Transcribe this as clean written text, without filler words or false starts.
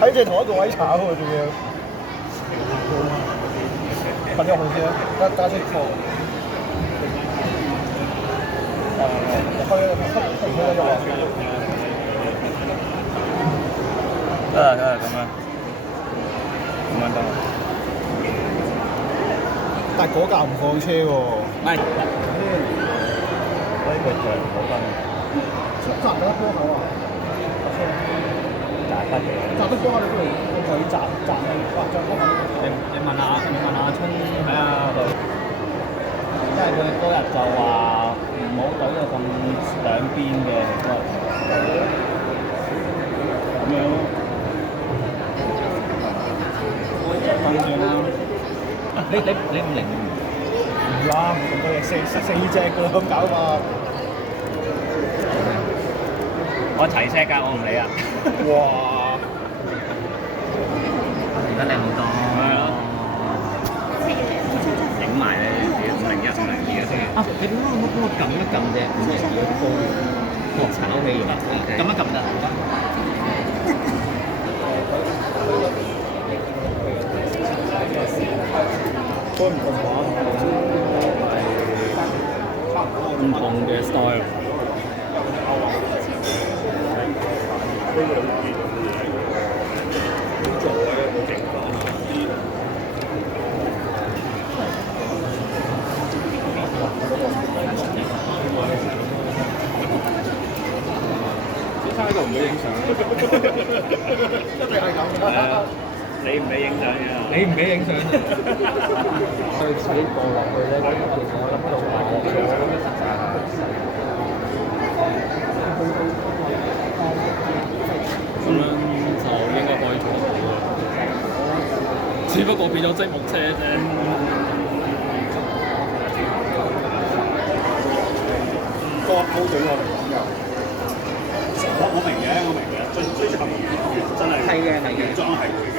喺正同一個位炒喎，仲要。瞓咗好先啦，加出貨。開咗話。得啦，咁樣得。但係嗰架唔放車喎。唔係。所以佢就係冇分。炸得多口啊！炸得嘅。炸得多，你不如佢炸哇！炸多口。你問阿聰睇下佢，因為佢嗰日就話唔好懟到咁兩邊嘅，咁樣咯。分算啦。你唔零唔啦，咁多嘢四隻㗎啦，咁搞嘛？我齊 set 㗎，我唔理啊！哇！而家靚好多。係咯。影埋咧，501、502嘅先。啊！你點解可唔可以幫我撳一撳啫？咁係要煲鑊炒起㗎。撳一撳得。都唔同話，係唔同嘅 style。先生喺度唔會影相，一定係咁。你唔俾影相嘅，你唔俾影相。佢自己過落去咧，其實我諗到咁樣就應該可以做到嘅，只不過變咗積木車啫。多溝對我嚟講又，我明嘅，追求完真係係嘅，原裝係會嘅。